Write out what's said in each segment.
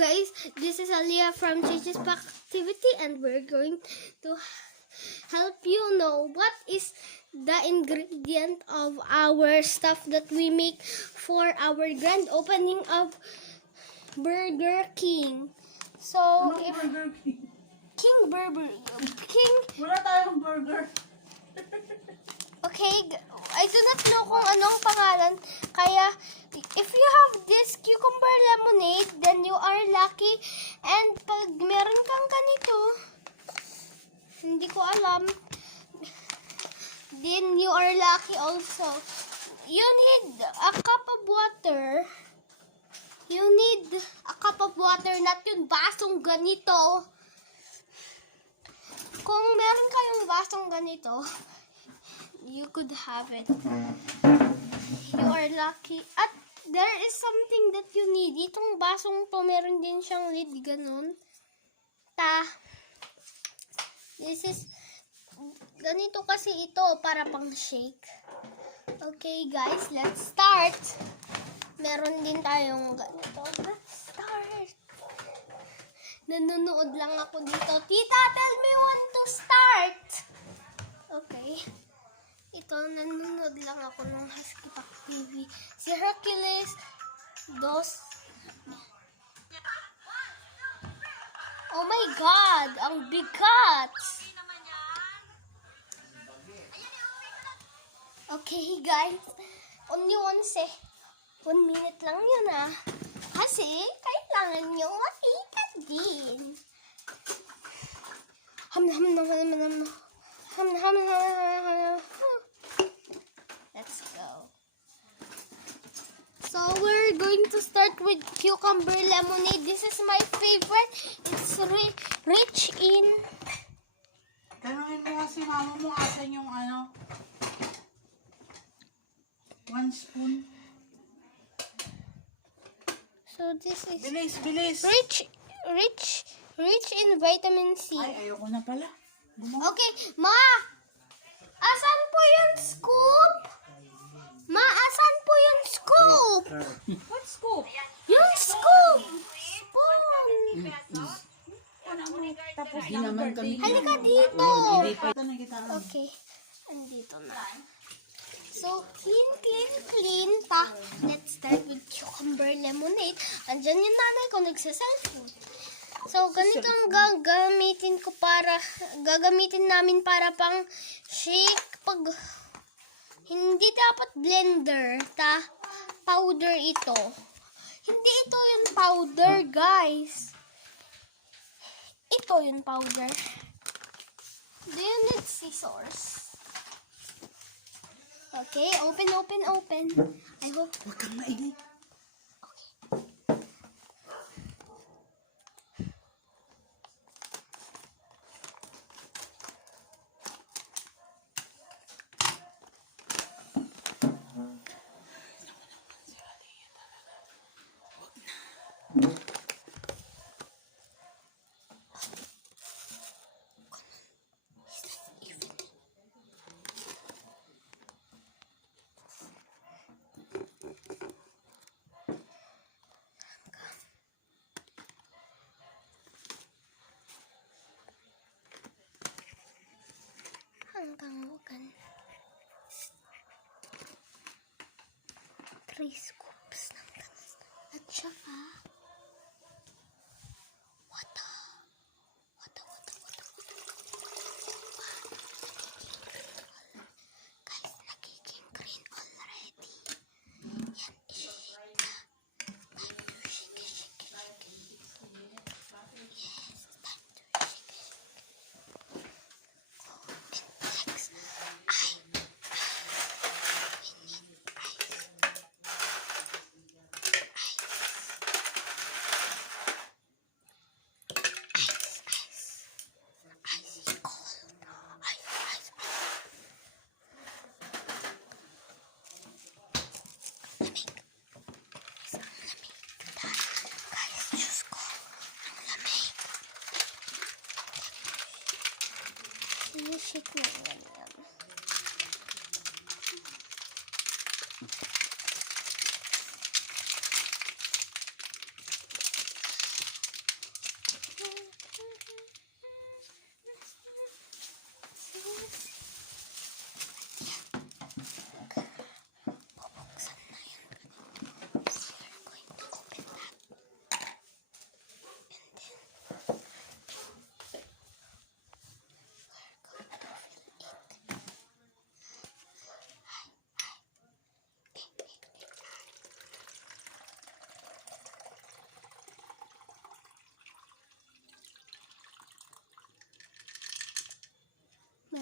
guys, this is Aliyah from Chichi's Pack Activity, and we're going to help you know what is the ingredient of our stuff that we make for our grand opening of Burger King. So, if Burger King? King, Wala tayong burger. okay, I do not know kung anong pangalan, kaya if you have this cucumber lemonade, then you are lucky. And pag meron kang ganito, hindi ko alam, then you are lucky also. You need a cup of water. You need a cup of water, not yung basong ganito. Kung meron kayong basong ganito, you could have it. You are lucky. At there is something that you need. Itong basong to, meron din siyang lid, ganun. This is, ganito kasi ito, para pang shake. Okay guys, let's start. Meron din tayong ganito. Let's start. Nanonood lang ako dito. Tita, tell me when to start. Okay. Ito, nanonood lang ako ng Husky Pack TV. Si Hercules, oh my God! Ang bigat! Okay, guys. Only 1 minute lang yun, ah. Kasi, kailangan nyo matikat din. Let's go. So, we're going to start with cucumber lemonade. This is my favorite. It's rich in... Tanungin mo kasi mama mo asan yung 1 spoon. So, this is Bilis. rich in vitamin C. Ay, ayoko na pala. Okay, Ma! Asan po yung scoop? Ma, asan po yung scoop? What scoop? Yung scoop! Spoon! Tapos di naman kami. Halika dito! Ito na kita. Okay, andito na. So, clean pa. Let's start with cucumber lemonade. Andyan yung nanay ko nagsa-cellphone. So, ganito ang gagamitin namin para pang shake. Pag hindi dapat blender, powder ito. Hindi ito yung powder, guys. Ito yung powder. Do you need scissors? Okay, open. I hope. Huwag kang maingay. Hanggang bukan. 3 scoops ng tamis. At saka, water. Guys, nagiging green already. Yan, i-shake na. Time to shake. Yes, time to shake. Next, shake mo yan.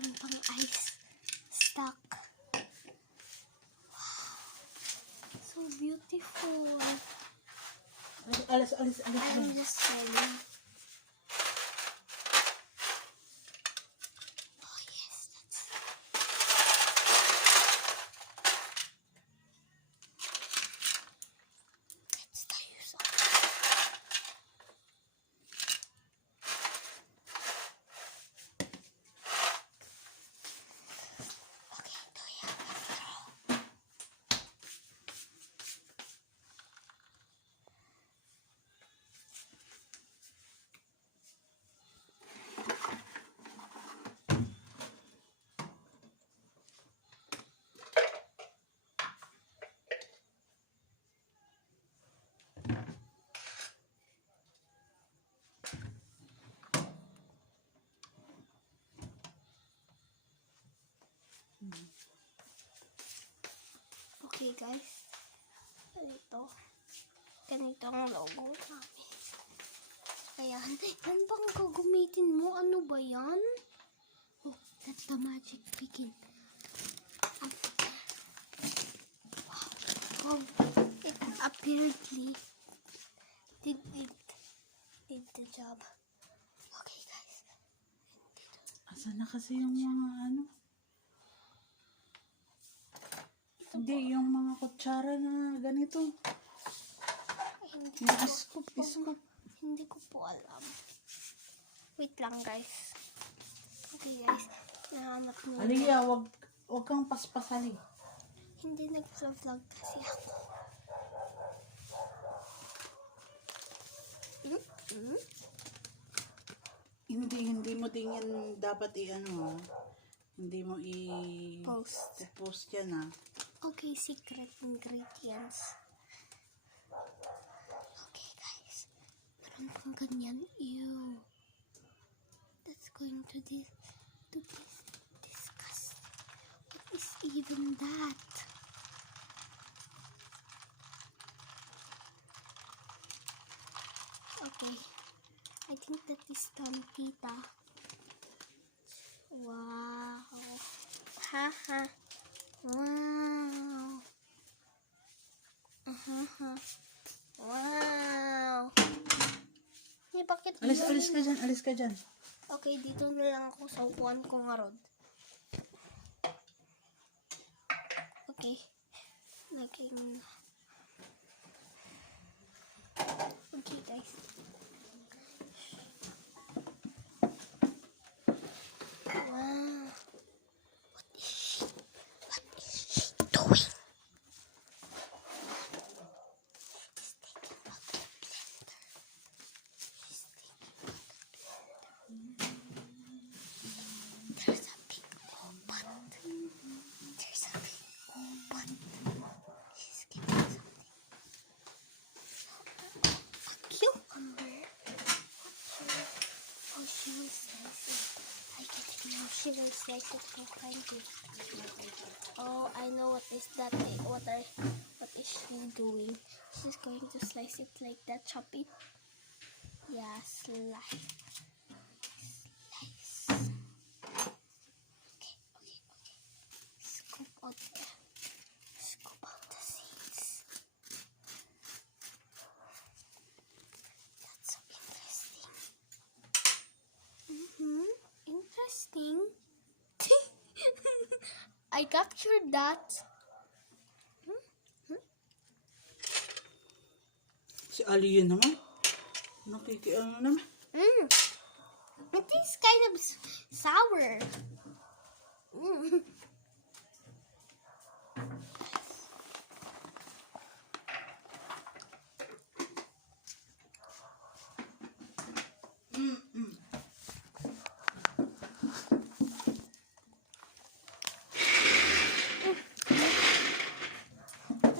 meron pang ice stock. So beautiful. Alis. I'm just saying. Oh yes, that's the use of it. Okay, do you have a straw? Okay guys, ganito ang logo namin. Ayan, yan bang gagamitin mo? Ano ba yan? Oh, that's the magic begin. Wow, it apparently did the job. Okay guys. Asan na kasi yung mga ano? Hindi, yung mga kutsara na ganito. Hindi Yung ko, scoop. hindi ko po alam. Wait lang guys. Okay guys, nahanap mo. Aliyah, wag kang paspasali. Hindi nag-vlog kasi ako. Hindi mo din yan dapat i-ano. Hindi mo i-post yan ah. Okay, secret ingredients. Okay guys, meron pang ganyan. Ew. That's going to be disgusting. What is even that? Okay, I think that is Tita. Wow. Haha. Wow. Wow. Eh, bakit Alis ka dyan. Okay, dito na lang ako sa upuan ko nga rod. Okay. Naging... Okay, guys. Wow. What is she doing? She's taking out the blender. She's taking out the blender. There's a big opat. There's a big opat. She's giving something. A cucumber. Oh, she will slice it. I get it now. She will slice it for kindly. Oh, I know what is that. What is she doing? She's going to slice it like that. Chop it. Yeah, slice. Okay. Scoop out the seeds. That's so interesting. Interesting. I captured that. Si Aliyah naman. Nakikiano naman. It is kind of sour.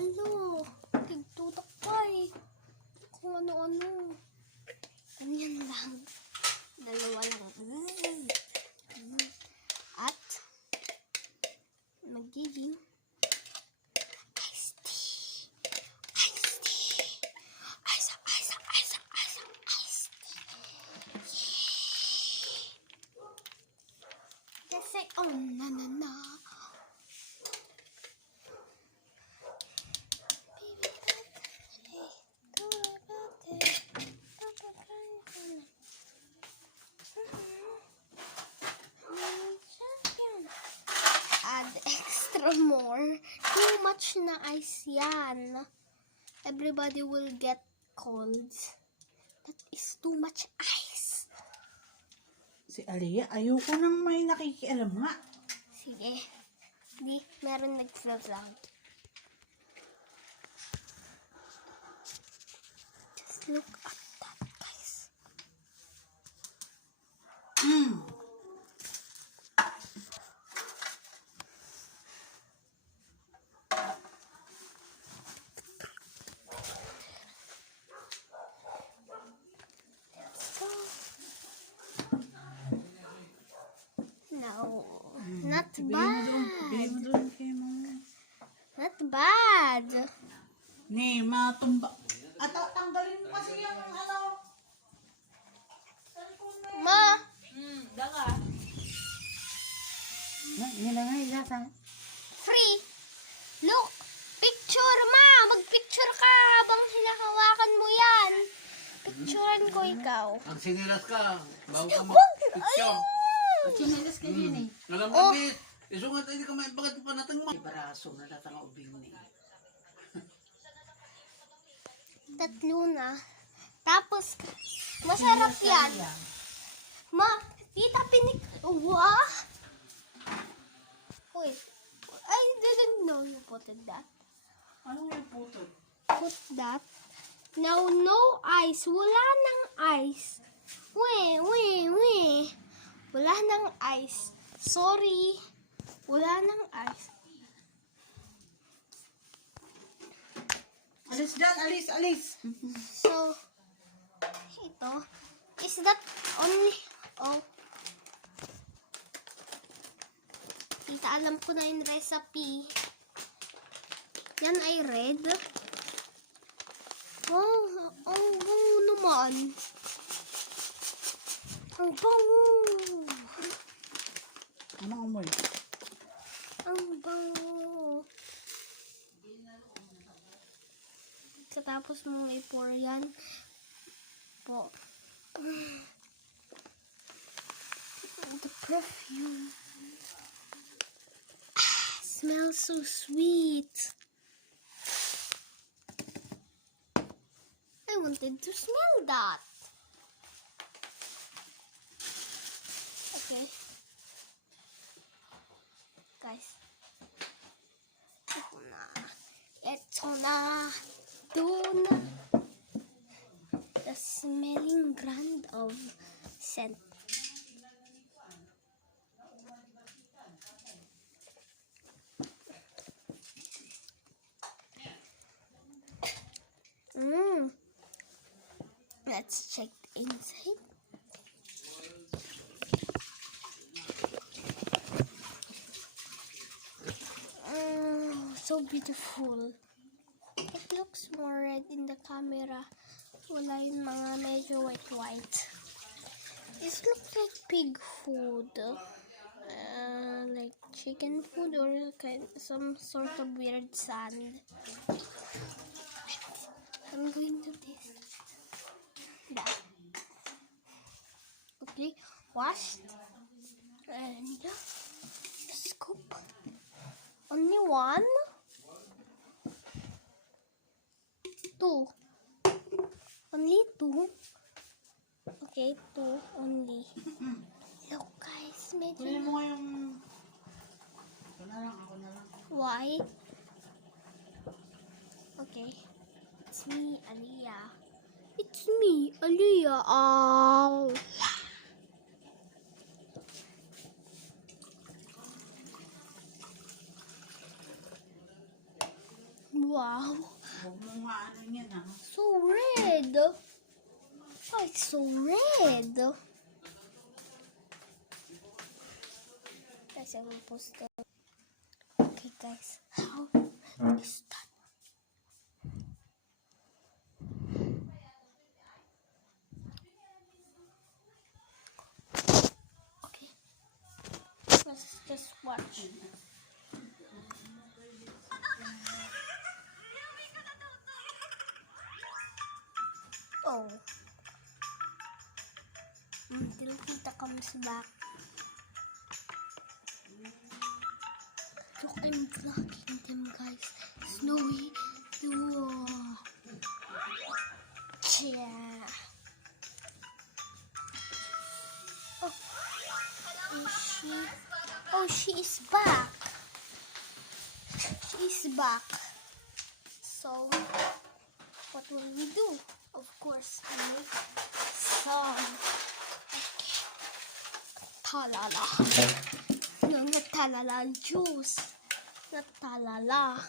Hello, tigtutok pa eh. Kung ano-ano. Ganyan lang. Dalawa lang. At magiging iced tea. Iced tea. Kasi Na na na. Add extra more. Too much na ice yan. Everybody will get colds. That is too much ice. Si Aliyah, ayoko nang may nakikialam nga. Sige. Di, meron nag-vlog. Just look at that, guys. So, no, not bad. Bigyan mo doon kay Mama. Not bad. Ni, matumba. At tanggalin mo kasi yung ano. Ma, Yan na nga, ilasa. free. Look, picture ma. Mag-picture ka habang hinahawakan mo yan. Picturean ko ikaw. Ang sinilas ka, bago ka Huwag! mag-picture. Sinilas ka din eh. Alam mo, Oh. Bit, isungat hindi ka may bakit pa natang mo. Baraso na latang ubing ni. Tatlo na. Tapos, masarap yan. Ma, tita pinik... Wah! Wait. I didn't know you put that. Ano yung puto? Put that. Now, no ice. Wala nang ice. Weh. Wala nang ice. Sorry. Wala nang ice. Alis dyan, alis. So, ito. Is that only... Oh. Tita, alam ko na yung recipe. Yan ay red. Oh, ang bango naman. Ang bango. Anong amoy? Ang bango. Katapos mo i-pour yan. Po. The perfume. Smells so sweet. I wanted to smell that. Okay. Guys. Ito na. Ito na. The smelling grand of scent. Let's check the inside. So beautiful. It looks more red in the camera. Wala yung mga medyo white. It looks like pig food. Like chicken food or some sort of weird sand. I'm going to taste that. Okay, washed. And scoop. Only one. Two. Only two. Okay, two only. Look guys, Kunin medyo mo nga yung... Ako na lang. why? Okay. It's me, Aliyah. It's me, Aliyah. Oh. Wow. Huwag mo nga ano yan ha. So red. Oh, it's so red. Guys, I will post it. Okay, guys. How is that? Okay. Let's just now. Until Tita comes back. Look, I'm vlogging them, guys. Snowy. Whoa. Yeah. Oh, is she? Oh, she is back. She is back. So, what will we do? Of course, we make some talala. No, not talala juice. Not talala.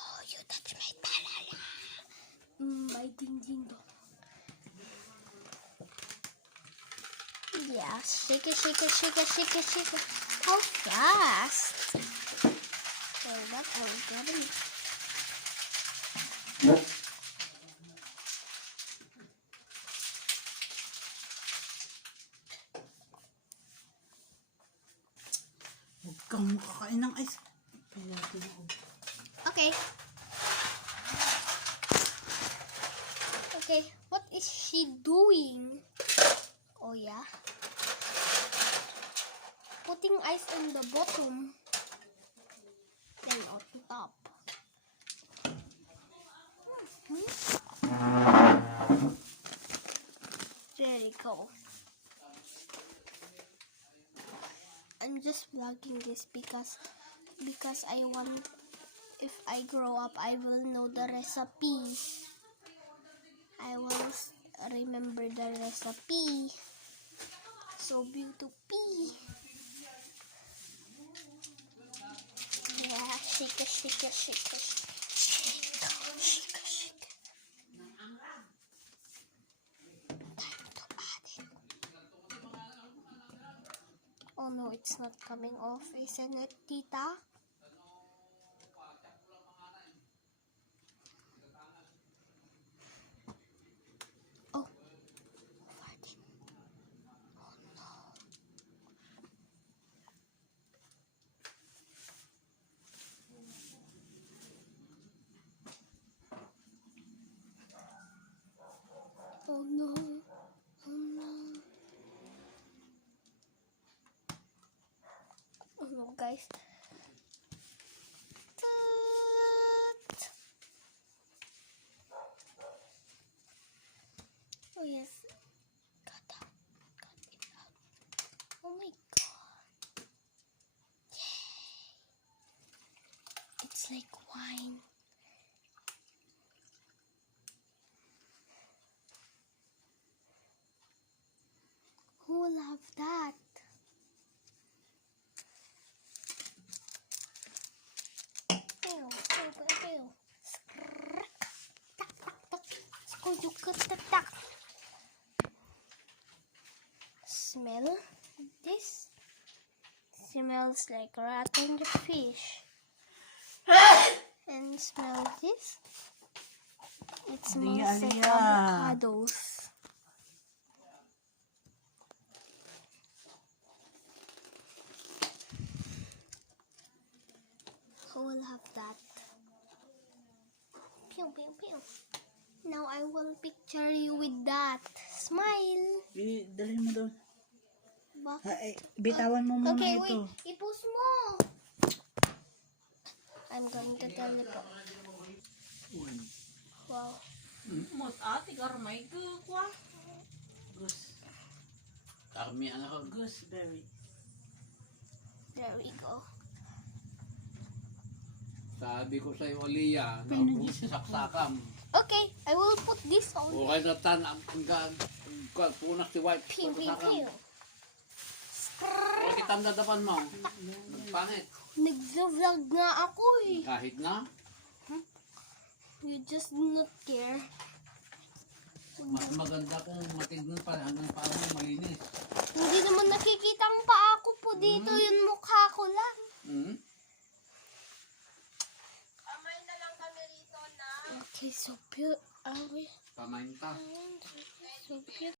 Oh, you touch my talala. My ding ding dong. Yeah, shake it, shake it, shake it, shake it, shake it. How fast? So what are we getting? Huwag kang makakain ng ice. Kaya ako. Okay. Okay, what is she doing? Oh yeah. Putting ice on the bottom. Then on top. There you go. I'm just vlogging this because I want, if I grow up, I will know the recipe. I will remember the recipe. So beautiful. Yeah, shake it, shake it, shake it, shake it, shake it, shake it. Time to add it. Oh no, it's not coming off, isn't it, Tita? Oh, farting. Oh no. Oh no. Oh no. Oh no, guys. Oh yes. Got out. Got it out. Oh my god. Yay. It's like wine. Who will have that? Pew, pew, pew, pew. Skrrrk. Tak, tak, tak. Skuyuk, tak, tak. Smell this. Smells like rotten fish. And smell this. It smells like Aliyah. avocados. Who will have that? Pew, pew, pew. Now I will picture you with that. Smile. Dalhin mo doon. Bakit? Bitawan mo muna Okay, ito. wait. I-post mo. I'm going to teleport. Wow. Mot ate karmay ko kwa. Karmi ang ako. Gooseberry. There we go. Sabi ko sa'yo, Aliyah, na saksakam. Okay, I will put this on. O kaya natan, ang punas si White. Pew, pew, pew. O kitang dadapan mo. Nagpangit. Nag-vlog nga ako eh. Kahit na, You just do not care. mas maganda kung matignan pa hanggang paano malinis. Hindi naman nakikita ang paa ko po dito. Yung mukha ko lang. Hmm? Okay, so pure. Pamainta. So pure.